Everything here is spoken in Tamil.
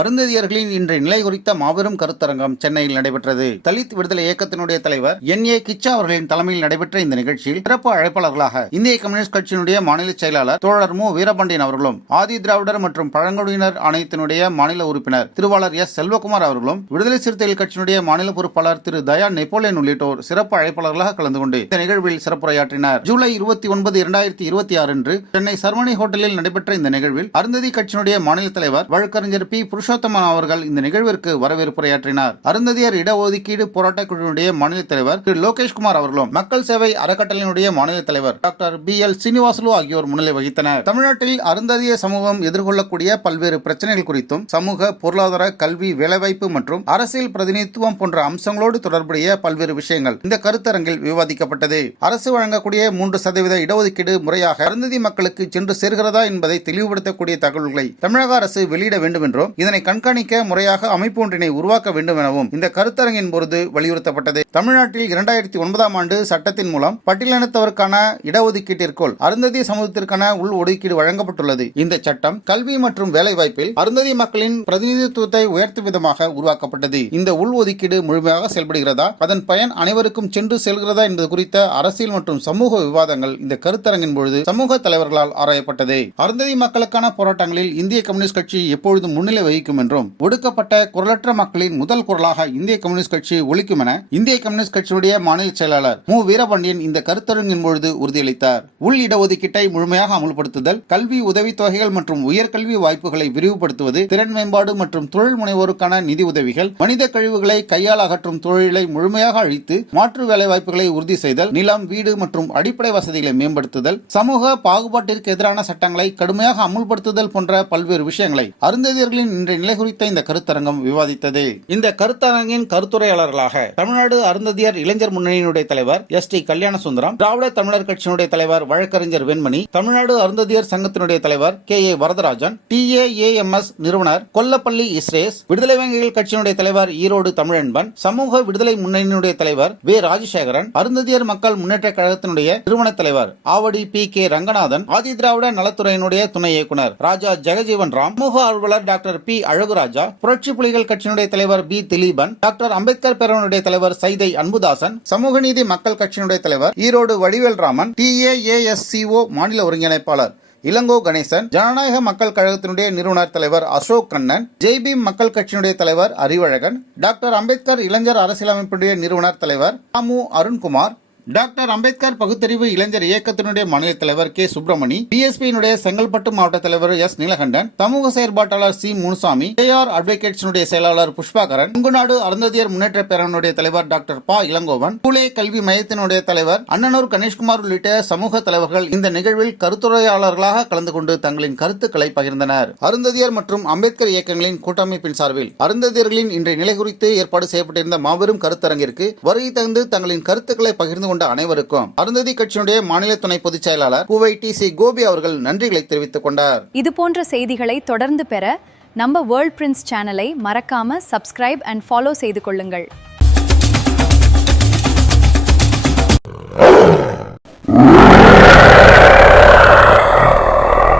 அருந்ததியர்களின் இன்றைய நிலை குறித்த மாபெரும் கருத்தரங்கம் சென்னையில் நடைபெற்றது. தலித் விடுதலை இயக்கத்தினுடைய தலைவர் NA கிச்சா அவர்களின் தலைமையில் நடைபெற்ற இந்த நிகழ்ச்சியில் சிறப்பு அழைப்பாளர்களாக இந்திய கம்யூனிஸ்ட் கட்சியினுடைய மாநில செயலாளர் தோழர் மு வீரபாண்டியன் அவர்களும், ஆதி திராவிடர் மற்றும் பழங்குடியினர் ஆணையத்தினுடைய மாநில உறுப்பினர் திருவாளர் S செல்வகுமார் அவர்களும், விடுதலை சிறுத்தைகள் கட்சியினுடைய மாநில பொறுப்பாளர் திரு தயா நெப்போலியன் உள்ளிட்டோர் சிறப்பு அழைப்பாளர்களாக கலந்து கொண்டு இந்த நிகழ்வில் சிறப்புரையாற்றினர். ஜூலை 29, 2026 அன்று சென்னை சர்மனி ஹோட்டலில் நடைபெற்ற இந்த நிகழ்வில் அருந்ததி கட்சியினுடைய மாநில தலைவர் வழக்கறிஞர் பி புருஷோத்தமன் அவர்கள் இந்த நிகழ்விற்கு வரவேற்புரையாற்றினார். அருந்ததியர் இடஒதுக்கீடு போராட்ட குழுவினுடைய மாநில தலைவர் திரு லோகேஷ்குமார் அவர்களும், மக்கள் சேவை அறக்கட்டளையினுடைய மாநில தலைவர் டாக்டர் BL சீனிவாசலு ஆகியோர் முன்னிலை வகித்தனர். தமிழ்நாட்டில் அருந்ததிய சமூகம் எதிர்கொள்ளக்கூடிய பல்வேறு பிரச்சனைகள் குறித்தும், சமூக, பொருளாதார, கல்வி, வேலைவாய்ப்பு மற்றும் அரசியல் பிரதிநிதித்துவம் போன்ற அம்சங்களோடு தொடர்புடைய பல்வேறு விஷயங்கள் இந்த கருத்தரங்கில் விவாதிக்கப்பட்டது. அரசு வழங்கக்கூடிய 3% இடஒதுக்கீடு முறையாக அருந்ததி மக்களுக்கு சென்று சேர்கிறதா என்பதை தெளிவுபடுத்தக்கூடிய தகவல்களை தமிழக அரசு வெளியிட வேண்டும் என்றும், இதனை கண்காணிக்க முறையாக அமைப்பு ஒன்றினை உருவாக்க வேண்டும் எனவும் இந்த கருத்தரங்கின் பொழுது வலியுறுத்தப்பட்டது. தமிழ்நாட்டில் 2009ஆம் ஆண்டு சட்டத்தின் மூலம் பட்டியலினத்தவருக்கான இடஒதுக்கீட்டிற்குள் அருந்ததி சமூகத்திற்கான உள் ஒதுக்கீடு வழங்கப்பட்டுள்ளது. இந்த சட்டம் கல்வி மற்றும் வேலைவாய்ப்பில் அருந்ததி மக்களின் பிரதிநிதித்துவத்தை உயர்த்தும் விதமாக உருவாக்கப்பட்டது. இந்த உள் ஒதுக்கீடு முழுமையாக செயல்படுகிறதா, அதன் பயன் அனைவருக்கும் சென்று செல்கிறதா என்பது குறித்த அரசியல் மற்றும் சமூக விவாதங்கள் இந்த கருத்தரங்கின் பொழுது சமூக தலைவர்களால் ஆராயப்பட்டது. அருந்ததி மக்களுக்கான போராட்டங்களில் இந்திய கம்யூனிஸ்ட் கட்சி எப்பொழுதும் முன்னிலை வகிக்கும் என்றும், ஒடுக்கப்பட்ட குரலற்ற மக்களின் முதல் குரலாக இந்திய கம்யூனிஸ்ட் கட்சி ஒலிக்கும் என இந்திய கம்யூனிஸ்ட் கட்சியுடைய மாநில செயலாளர் மு வீரபாண்டியன் இந்த கருத்தரங்கின் பொழுது உறுதியளித்தார். உள் இடஒதுக்கீட்டை முழுமையாக அமல்படுத்துதல், கல்வி உதவித்தொகைகள் மற்றும் உயர்கல்வி வாய்ப்புகளை விரிவுபடுத்துவது, திறன் மேம்பாடு மற்றும் தொழில் முனைவோருக்கான நிதி உதவிகள், மனித கழிவுகளை கையால் அகற்றும் தொழிலை முழுமையாக அழித்து மாற்று வேலை வாய்ப்புகளை உறுதி செய்தல், நிலம், வீடு மற்றும் அடிப்படை வசதிகளை மேம்படுத்துதல், சமூக பாகுபாட்டிற்கு எதிரான சட்டங்களை கடுமையாக அமுல்படுத்துதல் போன்ற பல்வேறு விஷயங்களை அருந்ததியர்களின் இன்றைய நிலை குறித்த இந்த கருத்தரங்கம் விவாதித்தது. இந்த கருத்தரங்கின் கருத்துரையாளர்களாக தமிழ்நாடு அருந்ததியர் இளைஞர் முன்னணியினுடைய தலைவர் ST கல்யாண சுந்தரம், திராவிட தமிழர் கட்சியினுடைய தலைவர் வழக்கறிஞர் வெண்மணி, தமிழ்நாடு அருந்ததியர் சங்கத்தினுடைய தலைவர் KA வரதராஜன், TAAMS நிறுவனர் கொல்லப்பள்ளி இஸ்ரேஸ், விடுதலை வங்கிகள் கட்சியினுடைய தலைவர் ஈரோடு தமிழன்பன், சமூக விடுதலை முன்னணியினுடைய தலைவர் வே ராஜசேகரன், அருந்ததியர் மக்கள் முன்னேற்ற கழகத்தினுடைய நிறுவன தலைவர் ஆவடி PK ரங்கநாதன், ஆதி திராவிட நலத்துறையினுடைய துணை இயக்குனர் ராஜா ஜெகஜீவன் ராம், சமூக ஆர்வலர் டாக்டர் P அழகுராஜா, புரட்சி புலிகள் கட்சியினுடைய தலைவர் B திலீபன், டாக்டர் அம்பேத்கர் பேரவனுடைய தலைவர் சைதை அன்புதாசன், சமூக நீதி மக்கள் கட்சியினுடைய தலைவர் ஈரோடு வடிவேல் ராமன், TAASCO மாநில ஒருங்கிணைப்பாளர் இளங்கோ கணேசன், ஜனநாயக மக்கள் கழகத்தினுடைய நிறுவனர் தலைவர் அசோக் கண்ணன், JB மக்கள் கட்சியினுடைய தலைவர் அறிவழகன், டாக்டர் அம்பேத்கர் இளைஞர் அரசியலமைப்புடைய நிறுவனர் தலைவர் ராமு அருண்குமார், டாக்டர் அம்பேத்கர் பகுத்தறிவு இளைஞர் இயக்கத்தினுடைய மாநில தலைவர் K சுப்பிரமணி, DSP-னுடைய செங்கல்பட்டு மாவட்ட தலைவர் S நீலகண்டன், சமூக செயற்பாட்டாளர் C முனுசாமி, AR அட்வொகேட்ஸ் செயலாளர் புஷ்பாகரன், கொங்குநாடு அருந்ததியர் முன்னேற்ற பேரவனுடைய தலைவர் டாக்டர் ப இளங்கோவன், பூலே கல்வி மையத்தினுடைய தலைவர் அண்ணனூர் கணேஷ்குமார் உள்ளிட்ட சமூக தலைவர்கள் இந்த நிகழ்வில் கருத்துரையாளர்களாக கலந்து கொண்டு தங்களின் கருத்துக்களை பகிர்ந்தனர். அருந்ததியர் மற்றும் அம்பேத்கர் இயக்கங்களின் கூட்டமைப்பின் சார்பில் அருந்ததியர்களின் இன்றைய நிலை குறித்து ஏற்பாடு செய்யப்பட்டிருந்த மாபெரும் கருத்தரங்கிற்கு வருகை தந்து தங்களின் கருத்துக்களை பகிர்ந்து அனைவருக்கும் அருந்ததி கட்சியினுடைய மாநில துணை பொதுச் செயலாளர் பூவை TC கோபி அவர்கள் நன்றிகளை தெரிவித்துக் கொண்டார். இது போன்ற செய்திகளை தொடர்ந்து பெற நம்ம வேர்ல்ட் பிரின்ஸ் சேனலை மறக்காம சப்ஸ்கிரைப் அண்ட் ஃபாலோ செய்து கொள்ளுங்கள்.